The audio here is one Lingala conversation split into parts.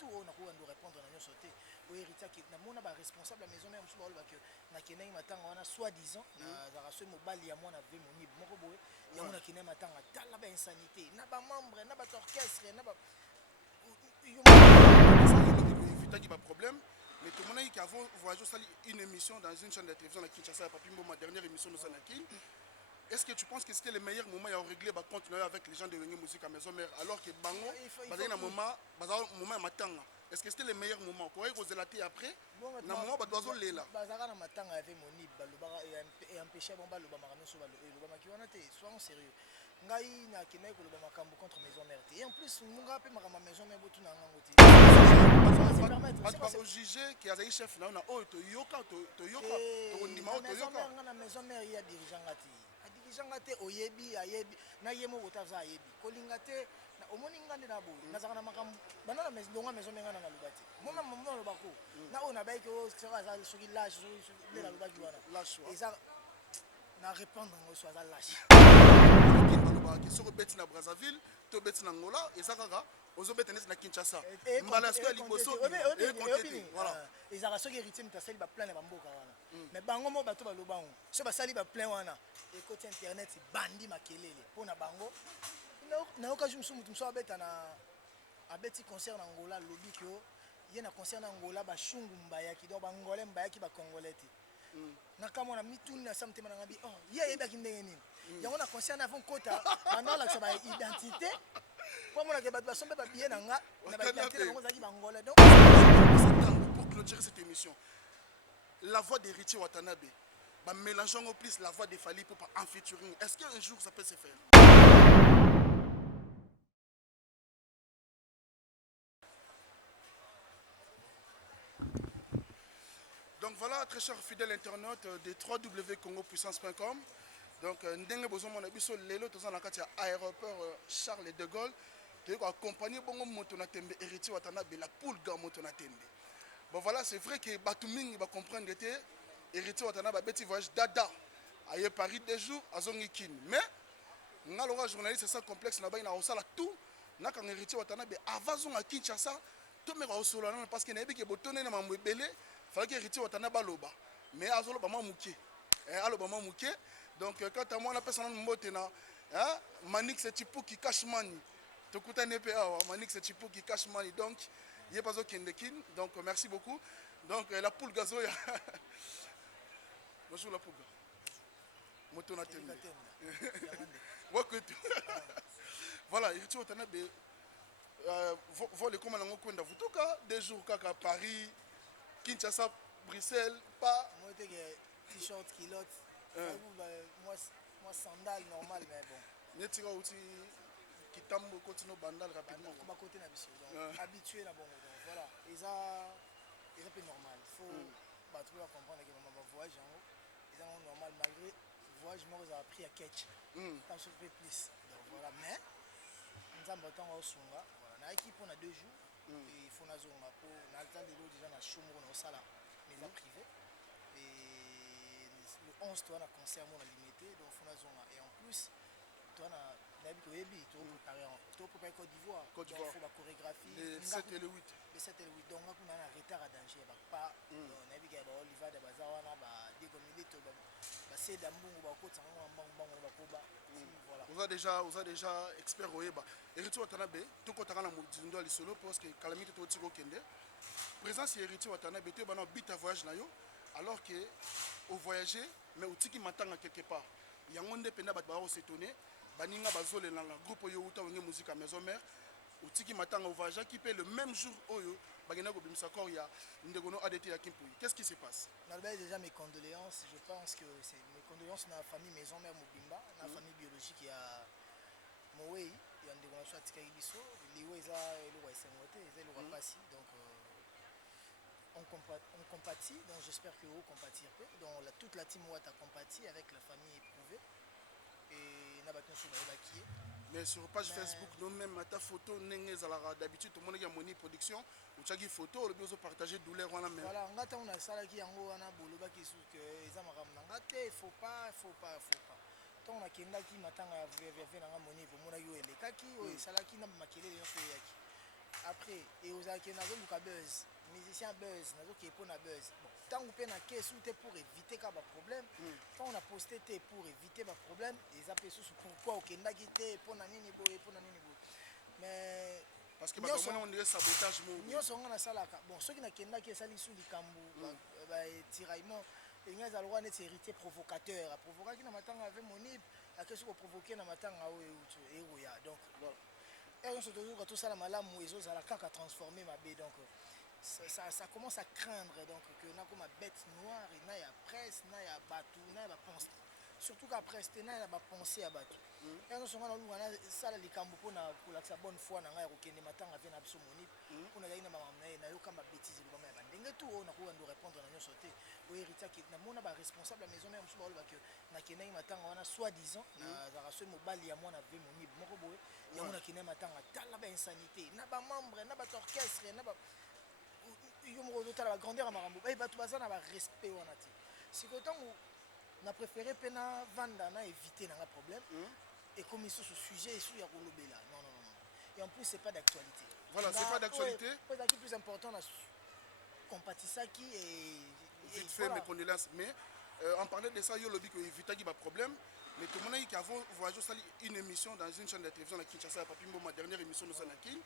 tout on a quoi répondre à nous sauter au héritier qui na mona ba responsable la maison même sur ba que na kenai matanga wana soi-disant na zaraso mobali ya mwana ve moni moko boye ya mona kenai matanga tala ba insanité na ba membre na ba orchestre na ba éviter qu'il y ait problème. Mais tout le monde qui a voyagé une émission dans une chaîne de télévision à Kinshasa, ma dernière émission de Sanaki. Est-ce que tu penses que c'était le meilleur moment à régler le compte avec les gens de Wenge Musique à Maison Mère alors que Bango, est-ce que c'était le meilleur moment? Quoi vous élatez après? Na moment ba dozo lela. Bazaka na matanga avec moni balobaka et empêcher bon baloba makano so baloba makiwana te soyons sérieux. Ngai na kinai ko loba makambo contre Maison Mère et en plus munga pe makama Maison Mère botu na ngango te. Pas de juger qui a un chef là on a oh to yoka to ndima to yoka. Na Maison Mère il y a dirigeant ngati. Dirigeant te oyebi ayebi na yemo botaza ayebi. Kolinga te na omoni ngande na bo. Nazaka na makambo bana na Maison Mère na lobati. Moma mama lobako. Na on a baiki o sera za soki lâche soki la lobaki wana. Lâche. Et ça na répondre ngo so za lâche. Qui sont bêtis na Brazzaville, to bêtis na Angola et ça kaka ozo bêtis na Kinshasa. Mbala sko liboso voilà. Ils ont reçu héritier mutaseli ba plein ba mboka wana. Mais bango mo bato ba lobango. So ba sali ba plein wana. Et côté internet bandi makelele pona bango. Na occasion mutu so abeta na abeti concert na Angola lobi ko ye na concert na Angola ba shungu mbaya ki do ba ngolé mbaya ki ba congolais ti. Na kama na mituni na samtema na ngabi oh ye yebaki ndenge nini. Yango na concert avant kota pendant la sa identité pour moi que bato sombe ba bien na nga na ba identité na ngozaki ba ngolais donc pour clôturer cette émission la voix d'Héritier Watanabe bah mélangeons au plus la voix de Fally pour en featuring est-ce qu'un jour ça peut se faire? Donc voilà, très chers fidèles internautes de www.congopuissance.com. Donc, ndenge besoin mon abisso lelo toza na kati ya aéroport Charles de Gaulle. Tu es accompagné bongo moto na tembe Héritier Watanabe la poule ga moto na tembe. Bon voilà, c'est vrai que Batumingi va comprendre que Héritier Watanabe beti voyage dada. Aye Paris 2 jours à Zongikin. Mais ngalora journaliste c'est ça complexe na ba ina osala tout na kan Héritier Watanabe avant zonga Kinshasa to me ko solo na parce que na ebike botone na mamwebele fallait que Héritier Watanabe aloba. Mais azolo ba mamuke. Aloba mamuke. Donc quand moi la personne motena hein Manix c'est type qui cache money. To kuta nepe Manix c'est type qui cache money. Donc il est pas au Kendekin. Donc merci beaucoup. Donc la poule gazo ya bonjour la poule. Moto na tembe. Voilà, Héritier Watanabe vol comme na ngokwenda vutuka 2 jours kaka Paris, Kinshasa, Bruxelles, pas t-shirt culotte. Moi sandales normal mais bon. Netira aussi qui tambo continue bandal rapidement. Comme à côté na biso donc habitué na bon donc voilà. Ils a peu normal. Faut bah tu dois comprendre que maman voyage en haut. Ils ont normal malgré voyage moi ils a pris à catch. Tant sur plus. Donc voilà mais nous avons temps au songa. Voilà, na équipe on a 2 jours et il faut na zonga pour na alta de l'eau déjà na chomo na sala mais en privé. Et le 11 toi on a concert mon limité donc faut na zonga et en plus toi on a d'habitude webi tu préparer Côte d'Ivoire Côte d'Ivoire faut la chorégraphie le 7 et le 8 le 7 et le 8 donc on a un retard à danger pas d'habitude ba Oliver de bazawa na ba dégommé to ba c'est d'ambungu ba kota bango ba koba voilà vous a déjà expert oyeba Héritier Watanabe tout kotaka na mudindo ali solo parce que calamité to tiko kende présence Héritier Watanabe te bana bita voyage na yo alors que au voyager mais au tiki matanga quelque part yango nde penda bat ba s'étonner baninga bazole na groupe yo uta wenge musique à Maison Mère au tiki matanga au voyage qui paie le même jour oyo bagena go bimisa ko ya ndegono ADT ya Kimpuyi qu'est-ce qui se passe? Nalba déjà mes condoléances je pense que c'est mes condoléances na famille Maison Mère Mobimba na famille biologique ya Mowei ya ndegono so atika biso liwo eza elo wa semote eza elo passi donc on compatit, donc j'espère que vous compatissez. Donc toute la team Ouatt a compati avec la famille éprouvée et n'a pas de mais sur page Facebook, nous même ta photo d'habitude tout le monde qui a moni production ou chaque photo le besoin partager douleur on a même. Voilà, on a ça qui en haut on a boloba qui sous que ils ont ramené faut pas. Tant on a kenda qui matanga via na moni pour mona yo ele kaki o sala qui na makele yo yaki. après et ozalaki nazoluka buzz musicien buzz nazoki mpona buzz bon ntango mpe nake su te pour éviter ka baproblème ntango na poste te pour éviter baproblème eza mpe susu pourquoi okendaki te mpona nini boye mais parce que on dirait sabotage nyonso nga nasalaka bon soki nakendaki esali su likambo tiraillement enga ezala lokwa neti héritier provocateur aprovokaki na matanga ave monib akesi koprovoke na matanga oyo eutu eroya donc nyonso tozoka tosala malamu ezozala kaka transformer mabe donc ça commence à craindre donc que nakoma bête noire et na ya presse na ya bato na ya bapense surtout qu'après c'était na ya bapense ya bato nyonso nga nalunga nasala likambo mpona kolakisa bonne foi na ngai ya kokende matanga ave na biso monib mpona ezali na bamama na ye nayoka babétise elobama ya bandenge tu oyo nakoka ndo répondre na nyonso te oyo héritiaki namona baresponsable ya maison mare mosusu balobaki nakendaki matanga wana soi disant nazalaka so mobali ya mwana ave monib moko boye yango nakendaki matanga tala bainsanité na bamembre na bato orchestre na yo moko ozotala bagrandeur ya makambo bato baza na barespect wana te sikoyo ntango na préféré mpe na vanda na éviter nanga problème ekomi lisusu sujet esu ya kolobela non et en plus c'est pas d'actualité voilà c'est pas d'actualité ezalaki plus important na compatisaki et vite fait mes condoléances mais en parlant de ça yo lobi ko évitaki ba problème mais tout le monde qui avant voyagé osali une émission dans une chaîne de télévision à Kinshasa Papi Mbo ma dernière émission nous en a kin.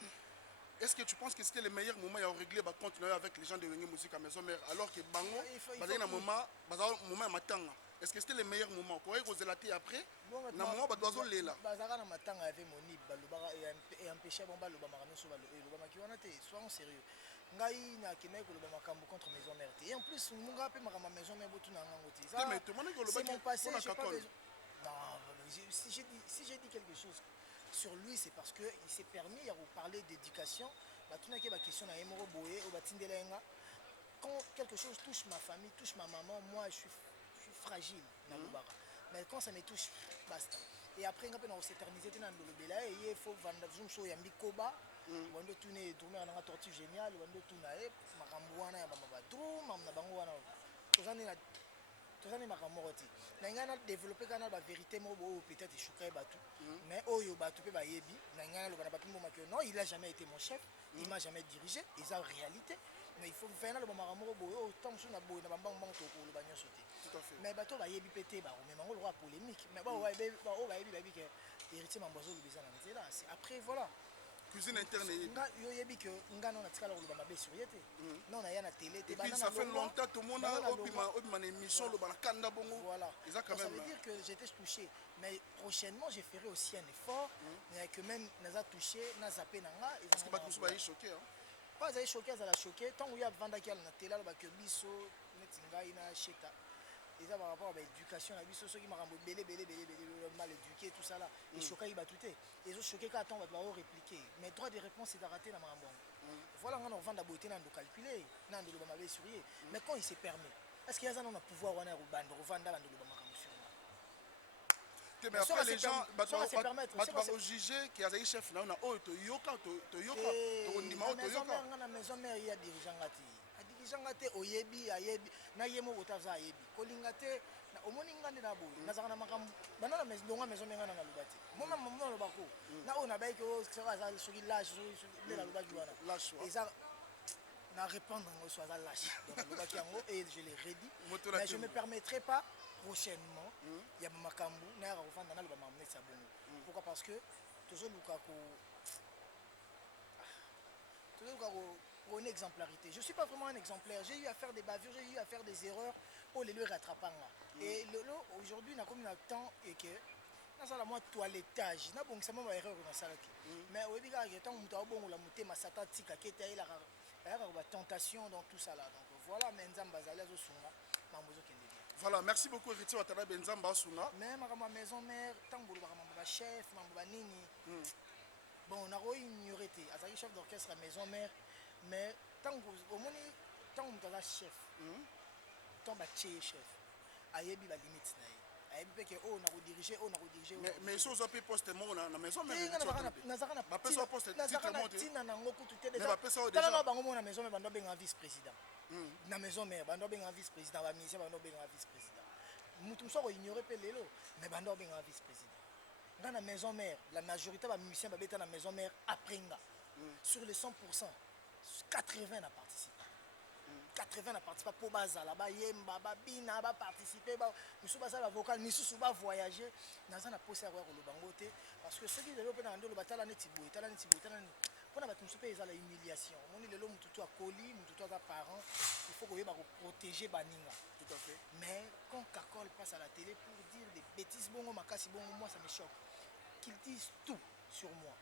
Est-ce que tu penses que c'était le meilleur moment à régler bah continuer avec les gens de Wenge Musique à maison mère alors que bango bazali na moment ya matanga est-ce que c'était le meilleur moment pour eko zelaté après na moment ba dozo lela bazaka na matanga avec moni balobaka et empêcher bon baloba makambo so baloba makiwana te soyons sérieux ngai na kinai koloba makambo contre maison mère et en plus munga pe makambo maison mère botu na ngango te ça mais tout le monde koloba c'est mon passé j'ai pas besoin non si j'ai dit quelque chose sur lui, c'est parce qu'il s'est permis à vous parler d'éducation. Quand quelque chose touche ma famille, touche ma maman, moi je suis fragile. Mais quand ça me touche, basta. Et après, on s'éternisé dans le bela et il faut vendre zoom so yambi koba. On doit tourner dans la tortue géniale, on doit tourner makambuana ya baba drum, na bango wana. Tozani makamoroti na ngana développer kana ba vérité mo peut-être choquer batu mais oyo batu pe ba yebi na ngana lo bana Papi Mbo makio non il a jamais été mon chef il m'a jamais dirigé et ça en réalité mais il faut faire le makamoro boyo tant sur na boy na bambang bang to ko lo banyo sauté tout à fait mais bato ba yebi pété ba mais mango lo polémique mais ba yebi que héritier mambozo lo bizana nzela c'est après voilà cuisine interne yo yebi que ngana na tikala koloba mabe sur yete non na ya na télé te bana ça fait longtemps tout le monde a obima émission lo bana kanda bongo voilà ça quand même ça veut dire que j'étais touché mais prochainement je ferai aussi un effort mais que même naza touché na zappé nanga parce que bato ba choqué hein pas za choqué za la choqué tant où ya vanda ki na télé ba que biso netinga ina sheta eza par rapport à l'éducation na biso soki makambo belé mal éduqué tout ça là et choqué il batuté et zo choqué ka attend ba répliquer mais droit de réponse c'est raté na makambo voilà on vanda boité na ndo calculer na ndo ba mabe sourier mais quand il se permet est-ce qu'il y a un pouvoir wana rubanda ruvanda ba ndo ba makambo sur mais après les gens va juger qu'il y a un chef là on a oh to yoka to ndima to yoka na maison mère il y a dirigeant ngati dirigeant te oyebi ayebi na yemo botaza ayebi kolinga te na omoni ngande na boy nazaka na makambo bana na maison nga maison menga na lubati moma mama lo bako na ona baiki o sera za soki lâche soki la lubaki wana lâche et ça na répondre ngo soit za lâche donc lubaki yango et je l'ai redit mais je me permettrai pas prochainement il y a makambo na ya kovanda na loba mamne sa bongo pourquoi parce que toujours lukako une exemplarité. Je ne suis pas vraiment un exemplaire. J'ai eu à faire des bavures, j'ai eu à faire des erreurs pour les lui rattraper. Et aujourd'hui, on a comme un temps et que dans la toilettage, on a bon, c'est ma erreur dans ça. Mais au début, quand on a bon la montée, ma satan tika qui était la tentation dans tout ça là. Donc voilà, Menzam Bazalez au Sunga, Mambozo Kende. Voilà, merci beaucoup Héritier Watara Benzamba Sunga. Même à ma maison mère, tant que ma chef, ma nini. Bon, on a ignoré, Azali chef d'orchestre à maison mère, mais tant que tu as chef, tant que tu es chef, ayebi la limite na ayebi que on a redirigé, mais si on a poste mon na maison mère, nazaka na pas poste titre monté. Tina na ngoku tout est déjà. Tala na bango na maison mère bando benga vice président. Na maison mère bando benga vice président, ba ministre bando benga vice président. Mutu so ko ignorer pe lelo, mais bando benga vice président. Dans la maison mère, la majorité des musiciens sont dans la maison mère après nga. sur les 100%, 80 n'a participé. 80 n'a participé pour bazala, ba yemba, ba bina, ba participer, ba misu bazala vocal, misu ba voyager. Naza na posé avoir le bangote parce que ceux qui avaient dans le batala netibo, tala netibo, tala pour na batu super ils la humiliation. Moni lelo mututu a coli, mututu a parent, il faut que protéger baninga. Tout à fait. Mais quand Kakol passe à la télé pour dire des bêtises, bon, makasi bon, moi ça me choque. Qu'ils disent tout sur moi.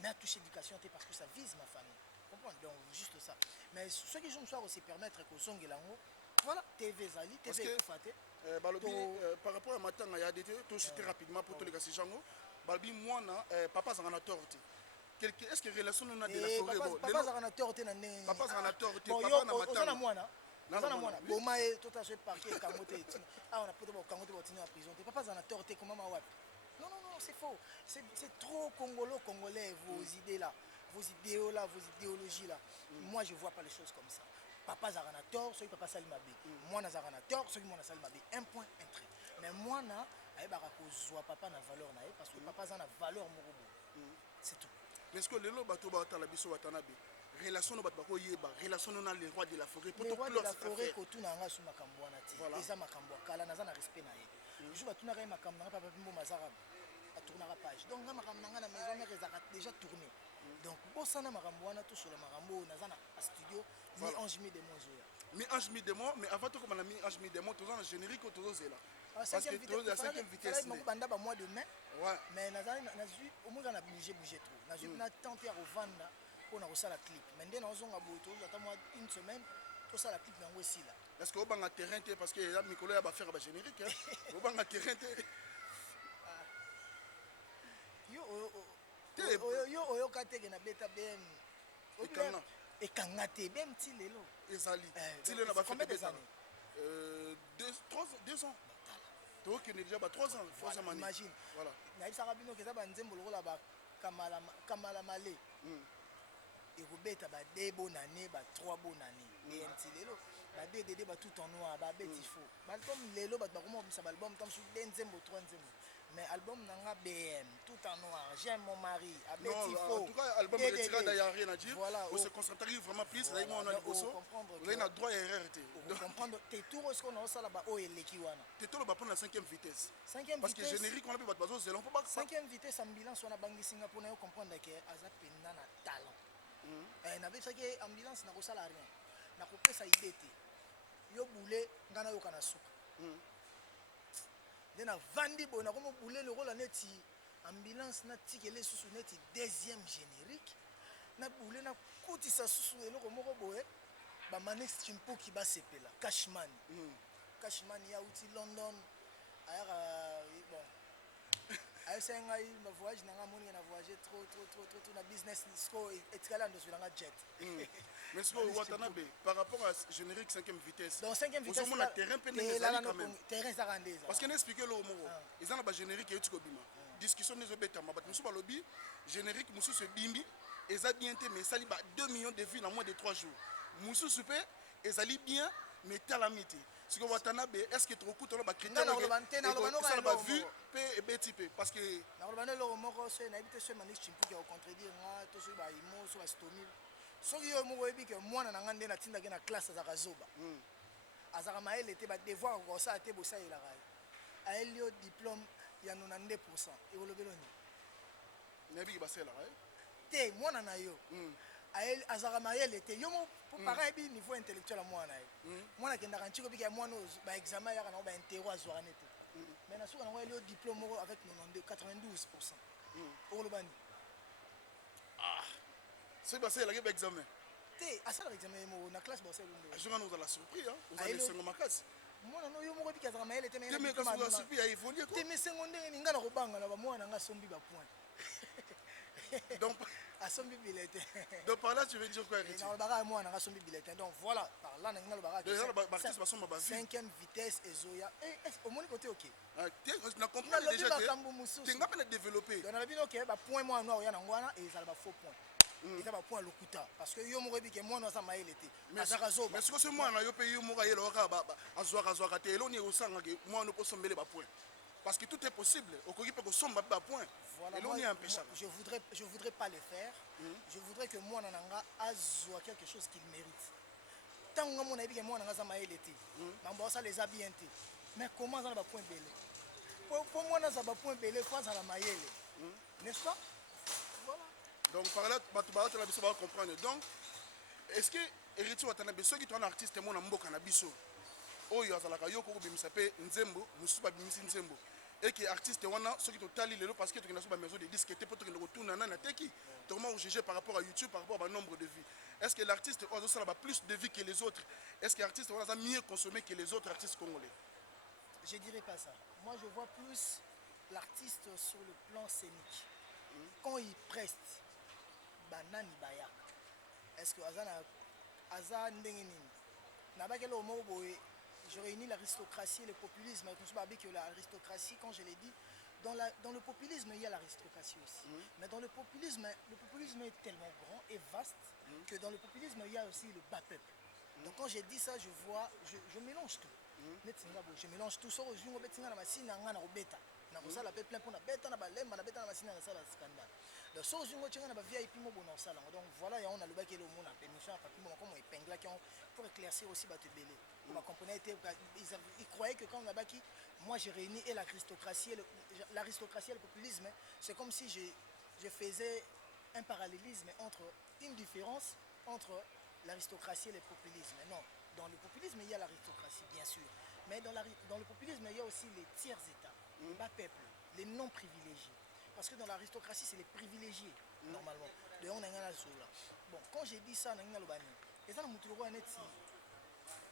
Mais à toucher l'éducation, parce que ça vise ma famille. Comprends? Donc, juste ça. Mais ceux qui sont soir aussi permettre qu'au son Gelango, voilà, TV Zali, TV Koufate. Par rapport à Matanga, il y a des tout citer rapidement pour tous les gars, c'est Django. Balbi, moi, papa, ça en a torté. Est-ce que relation nous a de la forêt? Papa, ça en a torté. Papa, ça en a torté. Papa, ça en a moi, bon, moi, tout à fait parqué, Kamoté. Ah, on a peut-être Kamoté en prison. Papa, ça en a torté, comment ma wap? Non, c'est faux. C'est trop congolais, vos idées là, vos idéaux là, vos idéologies là. Moi, je ne vois pas les choses comme ça. Papa Zarana tort, celui papa Salimabe. Moi, Zarana tort, celui moi Salimabe. Un point, un trait. Mais moi, papa n'a valeur parce que papa a valeur morobo. C'est tout. Est-ce que les lots relation no batako yeba relation no na les rois de la forêt pour les rois de la forêt ko tuna nga su makambo na ti eza makambo kala naza na respect na ye je batuna ka makambo na papa bimbo mazara a tourner la page donc nga makambo na maison mère ezaka déjà tourné donc bosana makambo wana to sur le makambo naza na studio ni ange mi de mozoya mi ange mi de mo mais avant to comme na mi ange mi de mo to na générique to zela parce que la cinquième vitesse mo banda ba mois de mai mais naza na zu au moins na bouger trop na zu na tenter à revendre on a reçu la clip. Maintenant, on a une semaine, tout ça la clip est aussi là. Est-ce que vous avez un terrain parce que là, Nicolas va faire un générique? Vous avez un terrain? Yo, kate na beta BM. Et kangate BM tilelo. Ezali. Tilelo va faire des années. 2 ans. Donc il est déjà 3 ans. Imagine. Voilà. Na isa rabino ke za banzembo lokola ba kamala malé. Et Robert a des bonnes années, 3 bonnes années. Et un petit lélo, des tout en noir, il faut. L'album lélo, ça album, tant sur 2e ou 3e. Mais album n'a BM, tout en noir. J'aime mon mari, non, en tout cas, l'album est retiré, il n'y a rien à dire. Voilà, on se concentre vraiment plus, c'est on a le bosso. Vous avez droit à erreur. Vous comprendre, t'es tout ce qu'on a ça là-bas, oh, et l'équiwana. T'es tout le bas pour la 5e vitesse. 5e vitesse. Parce que générique, on a pu battre bazo, c'est long pour pas. 5e vitesse, ambulance, on a bangé Singapour, on comprendre que Aza Penda na talent. nabebisaki ambulance nakosala rien nakopesa idée te yo bule nga nayoka na suka nde navandi boye nakoma bule lokola neti ambulance natikele susu neti 2e générique nabule nakotisa susu eloko moko boye bamanex chimpoki basepela cashman yauti London ayaka bon c'est un voyage na voyagé trop na business score et tkala ndo sur la jet mais ce que Watanabe par rapport à générique 5e vitesse donc 5e vitesse on a terrain peine quand même terrain ça rendez parce qu'on expliquer le mot ils ont ba générique et tukobima discussion les obeta mabat musu ba lobby générique musu se bimbi et ça bien té mais ça li ba 2 millions de vues en moins de 3 jours musu super et ça li bien mais talamité ce que Watanabe est-ce que trop coûte ba critère ça ba vu et BTP parce que na robane lo moko se na ibite se manis chimpuki au contredire nga to so ba imo so ba stomi so yo moko ebi ke mwana na ngande na tinda ke na classe za kazoba azaka maele te ba devoir ko sa te bosa ila rai a elio diplôme ya 92% e wolobelo ni nabi ba sela rai te mwana na yo ael azaka maele te yo mo pareil bi niveau intellectuel mwana ye mwana kenda kan chiko bi ke mwana ba examen ya kana ba interro azwara nete mais na suka na yo diplôme avec 92%. Au Lobani. Ah. C'est passé la examen. Té, à ça l'examen na classe bossé le. Je nous a la surprise hein. Vous allez se makas. Moi non yo moko bi kaza maele te mais. Mais quand vous a surpris à évoluer quoi. Té mais secondaire ni ngana ko banga na ba mwana nga sombi ba point. Donc à sombi bilete. Donc par là tu veux dire quoi Richie? Non, ba moi na sombi bilete. Donc voilà, par là na ngana ba. Déjà ba artiste ba somba ba. 5e vitesse ezoya. Au moins côté OK. Tu na comprendre déjà que tu n'as pas développé. Donc na bino OK ba point moi noir ya na ngwana et ça ba faux point. Et ça va point lokuta parce que yo mo rebi ke moi no sa maele te. Mais ce que c'est moi na yo pe yo mo ga yelo ka ba azwaka te eloni o sanga ke moi no po sombele ba point. parce que tout est possible. Au Kogi peut que somba ba point. Voilà, Et là on est impêchable. Je voudrais pas le faire. Je voudrais que moi Nananga azwa quelque chose qu'il mérite. Tant que mon avis que moi Nananga zama eleti. Mambo ça les a bien été. Mais comment ça va point belé? Pour moi ça va point belé quoi ça la maïele. N'est-ce pas? Voilà. Donc par là tu vas biso va comprendre. Donc est-ce que héritier watanabe ceux qui sont artiste mon mboka na biso oyo azalaka yo ko bimisa pe nzembo musu ba bimisi nzembo et que artiste wana ceux qui totali lelo parce que tu na so ba maison de disques te poto ko tuna na teki to comment juger par rapport à YouTube par rapport au nombre de vues. Est-ce que l'artiste ozo sala ba plus de vues que les autres? Est-ce que l'artiste wana a mieux consommé que les autres artistes congolais? Je dirais pas ça. Moi je vois plus l'artiste sur le plan scénique. Quand il preste banani baya. Est-ce que Aza Ndengeni Nabakelo Omoboé, je réunis l'aristocratie et le populisme. Que l'aristocratie, quand je l'ai dit, dans le populisme, il y a l'aristocratie aussi. Mais dans le populisme est tellement grand et vaste que dans le populisme, il y a aussi le bas peuple. Donc quand j'ai dit ça, je mélange tout. Je mélange tout. Je la plein pour la bête, on a balem, on a bête dans la machine, on a la scandale. Donc, so je vois que VIP mobo dans ça. Donc voilà, on a le bac et le monde a permission à papier, comme épingle pour éclaircir aussi battre belé. On va comprendre, ils croyaient que quand on a baki, moi j'ai réuni et l'aristocratie et le populisme. C'est comme si je faisais un parallélisme entre une différence entre l'aristocratie et le populisme. Non, dans le populisme il y a l'aristocratie bien sûr, mais dans le populisme il y a aussi les tiers états. Le bas peuple, les non privilégiés. Parce que dans l'aristocratie, c'est les privilégiés, normalement. Bon, quand j'ai dit ça, et ça,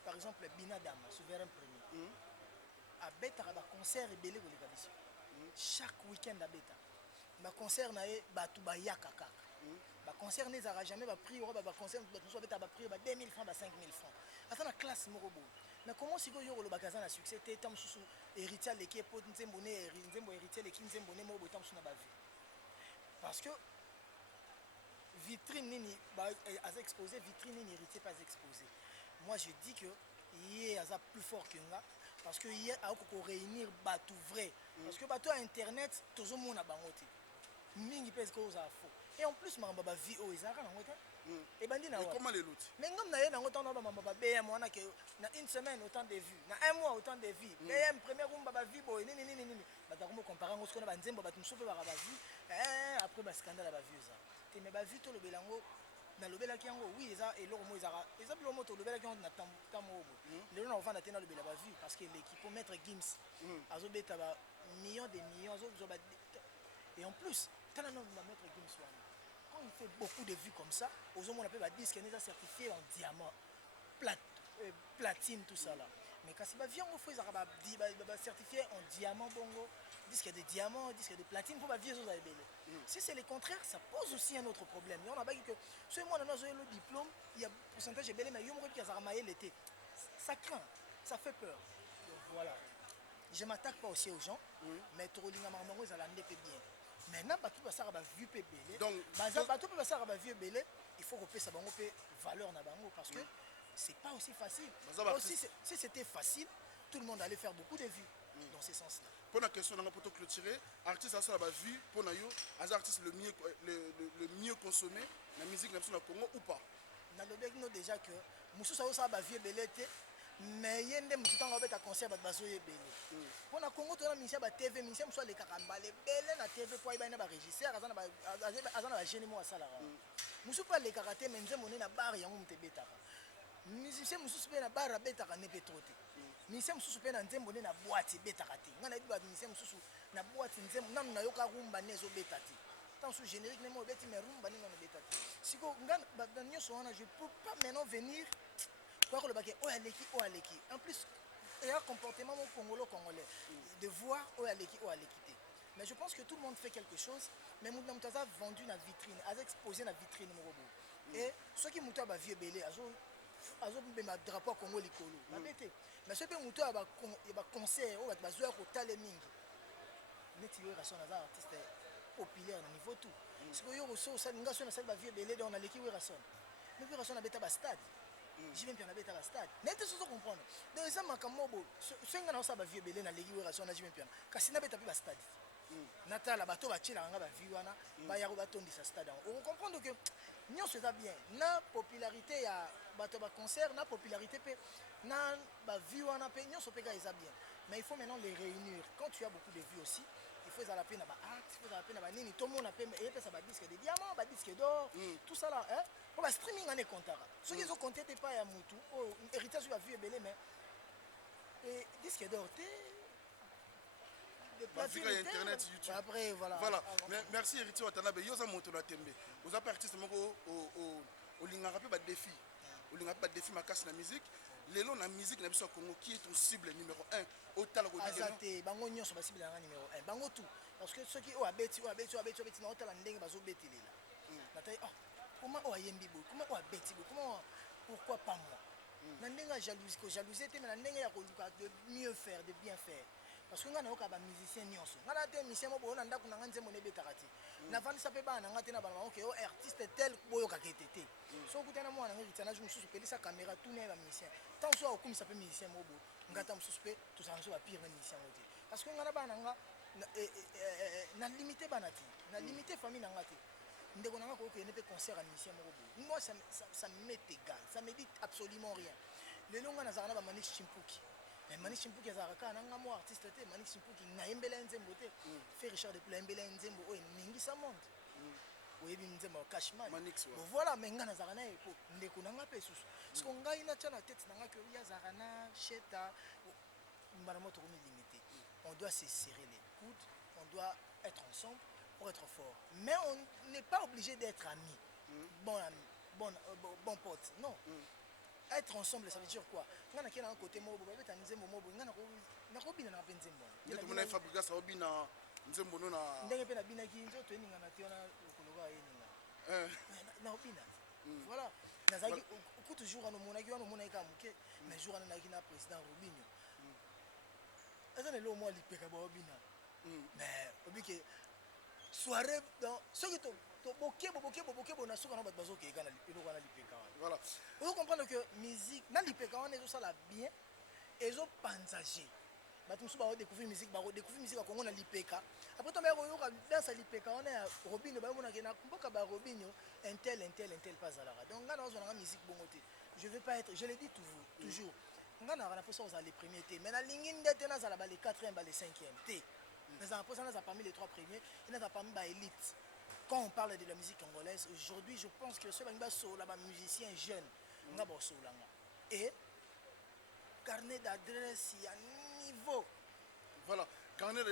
par exemple, Binadam, souverain premier, à Beta, il y a un concert et belé pour les gars. Chaque week-end à Beta, il y a un concert et Yakaka. Le concert n'est jamais pris, le concert a pris 2000 francs, 5000 francs. Attends, la classe Morobo. Mais comment si vous avez un succès, tu as héritier de l'équipe, héritier de l'équipe, parce que vitrine n'est pas exposée, vitrine n'est héritier pas exposée. Moi je dis que il y a plus fort que moi, parce que il y a réunir bateau vrai. Parce que bateau internet, tout le monde a bangoté. Mingi pèse que ça faux. Et en plus, ma baba vie au Isaac, et bandi na comment les lots? Mais comme na yena ngota na baba BM wana ke na une semaine autant de vues, na un mois autant de vues. BM premier room baba vie boy nini. Bata ko comparer ngo skona banzembo batu msope ba baba vie. Après ba scandale ba vues ça. Te me ba vie to le belango na lobela ki yango oui eza eloko mo ezaka. Eza bilo moto lobela ki yango na tamo obo. Le na ovanda tena lobela ba vie parce que l'équipe pour mettre Gims azo beta ba millions de millions azo ba. Et en plus, tala no ba mettre Gims wana. Quand il fait beaucoup de vues comme ça, aux hommes on appelle un disque qui est certifié en diamant, platine, tout ça là. Mais quand il vient au fond, il va certifié en diamant bongo, disque de diamant, disque de platine, il faut pas vieux aux aïbélés. Si c'est le contraire, ça pose aussi un autre problème. Et on a dit que ce mois on a le diplôme, il y a un pourcentage de belé, mais il y a un qui a ramaillé l'été. Ça craint, ça fait peur. Donc voilà. Je ne m'attaque pas aussi aux gens, mais trop linga marmoro, ils allaient bien. Maintenant, bateau peut faire vu belé. Donc, bateau peut faire vu belé. Il faut que ça ait valeur na bango parce que c'est pas aussi facile. Aussi, si c'était facile, tout le monde allait faire beaucoup de vues dans ce sens-là. Pour la question, on a pour clôturer. Artiste ça la vue pour nayo, as artiste le mieux consommé la musique nationale Congo ou pas? Na lobek déjà que musu ça ba vie belé mais il y a des gens qui ont concert bazoye belé. Pour na Congo tona ministère ba TV, ministère soit les karambale belé na TV pour ba régisseur azana ba génie mo asala. Musu pas les karaté mais nzembo na bar yango mtebeta. Musicien musu pe na bar beta ka ne petrote. Musicien musu pe na nzembo na boîte beta kate. Ngana biba musicien musu na boîte nzembo nanu na yoka rumba nezo beta ti. Tant sous générique ne mo beti mais rumba ne na beta ti. Siko ngana ba nyoso wana je peux pas maintenant venir. Le baquet, en plus, il y a un comportement congolais de voir Oaleki. Mais je pense que tout le monde fait quelque chose, mais nous avons vendu la vitrine, a exposé la vitrine. Et ceux qui ont vieux belé, ils ont un drapeau Congo Likolo. Mais ceux qui ont un concert, ils ont un mingi. Ils sont des artistes populaires au niveau tout. Si vous avez un vieux belé, on a l'équipe. Mais vous avez un stade. j'y viens bien avec à la stade n'était ce comprendre donc ça m'a comme mot ce nga na ça ba vieux belé na ligi wera so na j'y viens bien kasi na beta bi ba stade natala bato bachila nga ba vie wana ba ya ba tondi sa stade on comprendre que nyonso ça bien na popularité ya bato ba concert na popularité pe na ba vie wana pe nyonso pe ga ça bien mais il faut maintenant les réunir quand tu as beaucoup de vues aussi il faut la peine à acte il faut la peine à nini tout le monde a peine et ça va disque de diamant ba disque d'or tout ça là hein pour la streaming on est content ceux qui ont compté pas ya mutu oh héritage sur la vie belé mais et disque d'or internet YouTube après voilà merci héritier Watanabe yoza moto na tembe vous avez artiste moko au lingaka pe ba défi au lingaka ba défi makasi na musique lelo na musique na biso Congo qui est ton cible numéro 1 au tala ko azate bango nyonso ba cible na numéro 1 bango tout parce que ceux qui o abeti na otala ndenge bazo betelela na taille comment o ayembi bo comment o abeti bo comment pourquoi pas moi na ndenge jalousie te mais na ndenge ya ko de mieux faire de bien faire parce que nga na oka ba musicien nyonso nga na te musicien mo bona ndako na nga nzembo ne betakati na vandi sa pe ba na nga te na ba OK o artiste tel boyo ka ketete so kutana mwana nga ritana ju mususu pelisa caméra tourner ba musicien tant so okumi sa pe musicien mo bo nga ta mususu pe to sa so ba pire na musicien mo te parce que nga na ba na nga na limité banati na limité famille na nga te ndeko na nga ko ne pe concert à musicien mo bo moi ça m'est égal ça me dit absolument rien le longa na zakana ba Manish Chimpuki mais Manish Chimpuki azaraka nanga mo artiste te Manish Chimpuki na embela nzembo te fait Richard de Pla embela nzembo o ningi sa monde oyebi nzembo Cashman bon voilà mais nga nazarana eko ndeko nanga pe susu parce que ngai na tcha na tête nanga que ya zarana cheta mbana moto comme limité on doit se serrer les coudes on doit être ensemble pour être fort mais on n'est pas obligé d'être amis bon ami bon pote non être ensemble ça veut dire quoi ngana kena côté mo boba beta nzembo mo bo ngana ko bina na penzembo ndeto mona fabrica sa obina nzembo no na ndenge pe na bina ki nzoto eninga na tiona okologa eninga na obina voilà nazaki ku toujours ano mona ki wano mona ka muke mais jour ana ki na président Robinho azana lo mo lipeka ba obina mais obike soirée dans ce qui to bokebo na suka na bato bazoke kana eloko na lipeka voilà vous comprenez que musique na lipeka on est ça la bien et zo panzager bato musu ba découvrir musique à Congo na lipeka après to ba yoka danse lipeka on est Robinho ba mona kena mboka ba Robinho un tel pas alara donc ngana ozo na musique bongote je veux pas être je le dis toujours ngana na posa aux les premiers té mais na linginde té na za ba les 4e ba les 5e té mais en posa na za parmi les 3 premiers et na za parmi ba élite. Quand on parle de la musique congolaise, aujourd'hui, je pense que ce là musicien jeune, et carnet d'adresse, il y a niveau. Voilà, carnet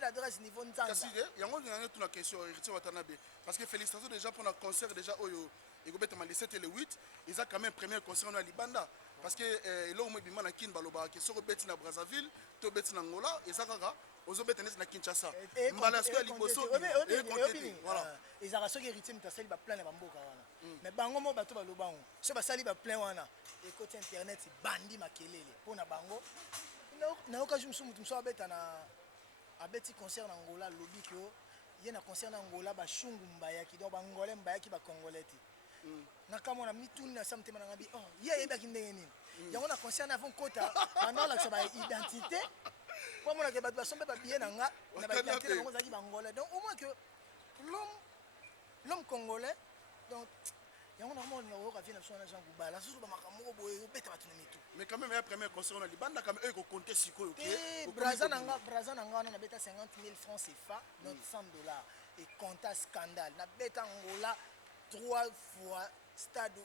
d'adresse niveau Nzanga. Il y a une question, Héritier Watanabe, parce que félicitations déjà pour le concert déjà Oyo. Et le 7 et le 8, ils ont quand même premier concert à Libanda. Parce que là où je suis à Kinbaloba, qui sont à Brazzaville, to à Angola, et ça ozobeta nesi na Kinshasa mbala siko liboso voilà ezaka soki héritier mutasali ba plan na bamboka wana mais bango mo bato baloba ngo so basali ba plan wana ekoti internet bandi makelele pona bango na okaji musu abeta na abeti concert na Angola lobi ko ye na concert na Angola ba shungu mbayaki donc bangolais mbayaki ba congolais ti na kama na mituni na samtema na ngabi oh ye yebaki ndenge nini yango na concert na avant kota pendant la ba identité pour moi que bato basombe ba bien nga na ba identité na ngozaki bangolais donc au moins que l'homme congolais donc yango normalement on va venir sur na Jean Goubala sous ba makamoko boye obeta bato na mitu mais quand même ya premier concert na libanda quand même eux ko compter siko OK braza nanga na beta 50 000 francs CFA donc $100 et compta scandale na beta Angola 3 fois stade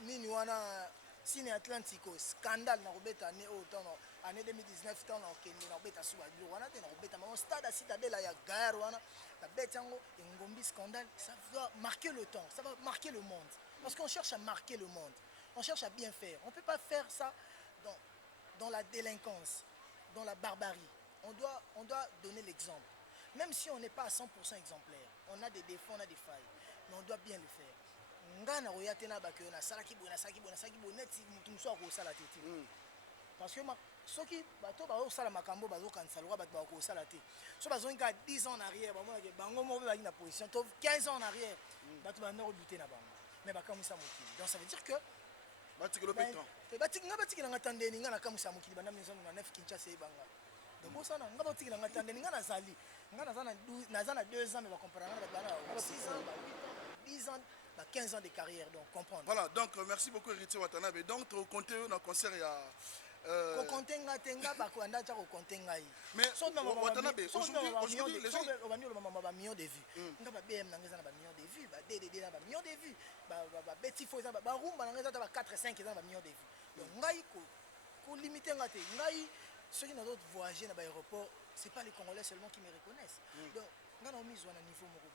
nini wana Cine Atlantico scandale na robeta année autant année 2019 tant na okende na robeta suba bilo wana te na robeta ma stade à Citadel ya Gare wana na betango ngombi scandale ça va marquer le temps ça va marquer le monde parce qu'on cherche à marquer le monde on cherche à bien faire on peut pas faire ça dans la délinquance dans la barbarie on doit donner l'exemple même si on n'est pas à 100% exemplaire on a des défauts on a des failles mais on doit bien le faire ngana royate na ba na salaki bona neti mutu so ko sala tete parce que soki bato ba sala makambo bazo kanisa lwa bato ba ko sala te so bazo nga 10 ans en arrière ba mona ke bango mo ba na position to 15 ans en arrière bato ba no buter na bango mais bakamwisa mokili. Donc ça veut dire que batikelo pe temps nga batikela nga tandeni nga nakamwisa mokili banda 1999 Kinshasa ebanga. Donc bosana nga batikela nga tandeni nga nazali nga naza na 2 ans mais bakomparanga na bana 6 ans, 8 ans, 10 ans, 15 ans de carrière, donc comprendre. Voilà, donc merci beaucoup Héritier Watanabe. Donc tu comptes dans concert il y a kokontenga tenga bakwanda cha kokontenga yi. Mais Watanabe aujourd'hui les gens on va dire ba millions de vues. Nga ba BM nanga za ba millions de vues, ba DDD na ba millions de vues, ba Betty Fo za ba rumba nanga za ba 4 5 za ba millions de vues. Donc ngai ko limiter nga te. Ngai ceux qui n'ont voyager dans l'aéroport, c'est pas les Congolais seulement qui me reconnaissent. Donc nga na mise wana niveau moko.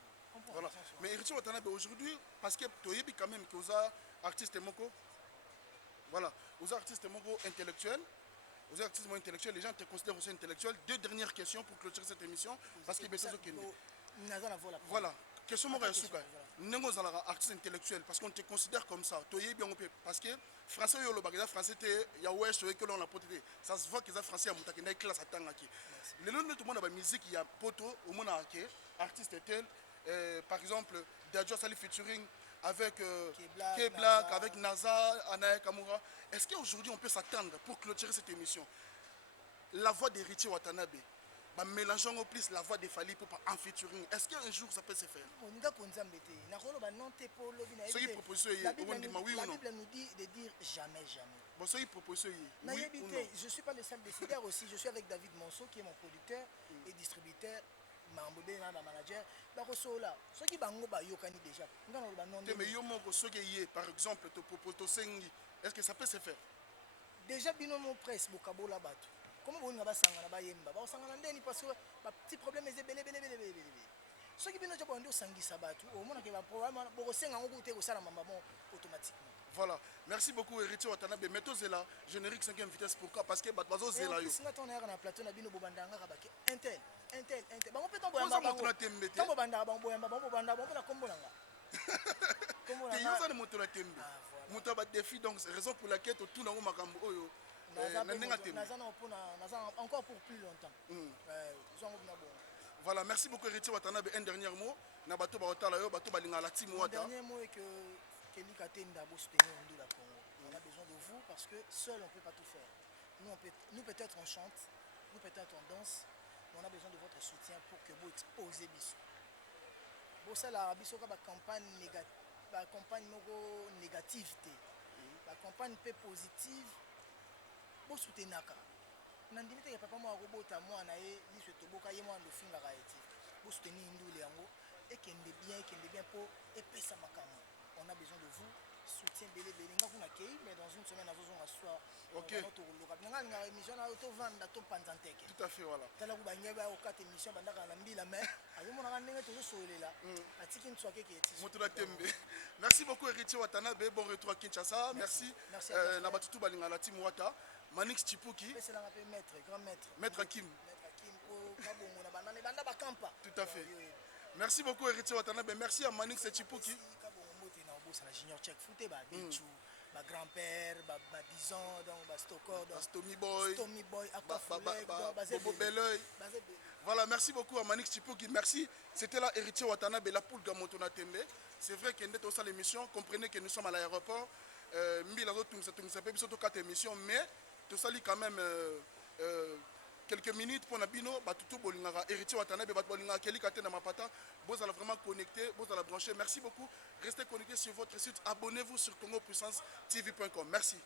Voilà. Mais Héritier Watanabe aujourd'hui, parce que tu as quand même que vous artiste moko, voilà, vous artiste moko intellectuel, vous artiste intellectuel, les gens te considèrent aussi intellectuel. 2 dernières questions pour clôturer cette émission, parce que voilà, question moko yasuka. Nengo zala artiste intellectuel, parce qu'on te considère comme ça. Tu bien parce que français yo lo bagada français te ya wesh que l'on a porté. Ça se voit que les français a monté dans classe atangaki. Le long de tout le monde a musique il y a poto au monde artiste tel. Par exemple, Dadjo Sali featuring avec K-Black, avec Naza, Anaï Kamura. Est-ce qu'aujourd'hui on peut s'attendre pour clôturer cette émission? La voix d'Héritier Watanabe, mélangeons au plus la voix de Fali pour un featuring. Est-ce qu'un jour ça peut se faire? Ce qui proposent, la Bible nous dit de dire jamais, jamais. Bon, ce qui proposent, oui ou non? Je ne suis pas le seul décideur aussi, je suis avec David Monceau qui est mon producteur et distributeur. Ma manager bakosola soki bango bayokani déjà ngana ba non mais yo moko soki yé par exemple te propose to sengi est-ce que ça peut se faire déjà binomo presse bokabola bato comment boni ba sangana ba yemba ba sangana ndeni parce que ba petit problème est belé soki bino jo bondo sangisa bato au mona ke ba programme boko senga ngo te ko sala mambamo automatiquement. Voilà, merci beaucoup Héritier Watanabe. Mettons là, générique 5e vitesse. Pourquoi? Parce que Batbazo Zela yo. Si on est dans plateau na bino bobandanga kabake. Intel. Bango peut tomber boyamba bango. Tombo banda bango boyamba bango banda bango na kombolanga. Kombolanga. Te yoza ne moto na tembe. Moto ba défi donc c'est raison pour laquelle tout nango makambo oyo. Naza encore pour plus longtemps. Voilà, merci beaucoup Héritier Watanabe. Un dernier mot. Na bato ba otala yo bato ba linga la team Wata. Le dernier mot est que on a besoin de vous parce que seul on ne peut pas tout faire. Nous peut-être on chante, nous peut-être on danse, mais on a besoin de votre soutien pour que vous exposez Bissou. Bon, ça la Bissou ka campagne négative, la campagne peu positive, bon soutenaka. Nandimite ya papa mo robota mo na ye ni se toboka ye mo ndo finga ka eti. Bon soutenir ndule yango et qu'il est bien pour épesa makamo. On a besoin de vous, soutien belé mais dans une semaine on soir. OK. Tout à fait, voilà. Merci beaucoup Héritier Watanabe, bon retour à Kinshasa. Merci. Nabatutu balinga la team Wata. Manix Chipuki. C'est maître, grand maître. Maître Hakim. Tout à fait. Merci beaucoup Héritier Watanabe. Merci à Manix Chipuki. La junior check fouté ba Bichou ba grand-père ba disons donc ba Stokor donc Stomy Boy Bobo Belleuil. Voilà, merci beaucoup à Manix Chipuki. Merci. C'était là Héritier Watanabe la poule Gamotona Tembe. C'est vrai qu'on est au sein l'émission, comprenez que nous sommes à l'aéroport. Mbila tout ça peut biso to 4 émissions mais tout ça quand même quelques minutes pour Nabino, Batutu Bolingara, Héritier Watanabe, Batbolinga, Kelly Katena Mapata, vous allez vraiment connecter, vous allez brancher. Merci beaucoup. Restez connectés sur votre site. Abonnez-vous sur CongoPuissance TV.com. Merci.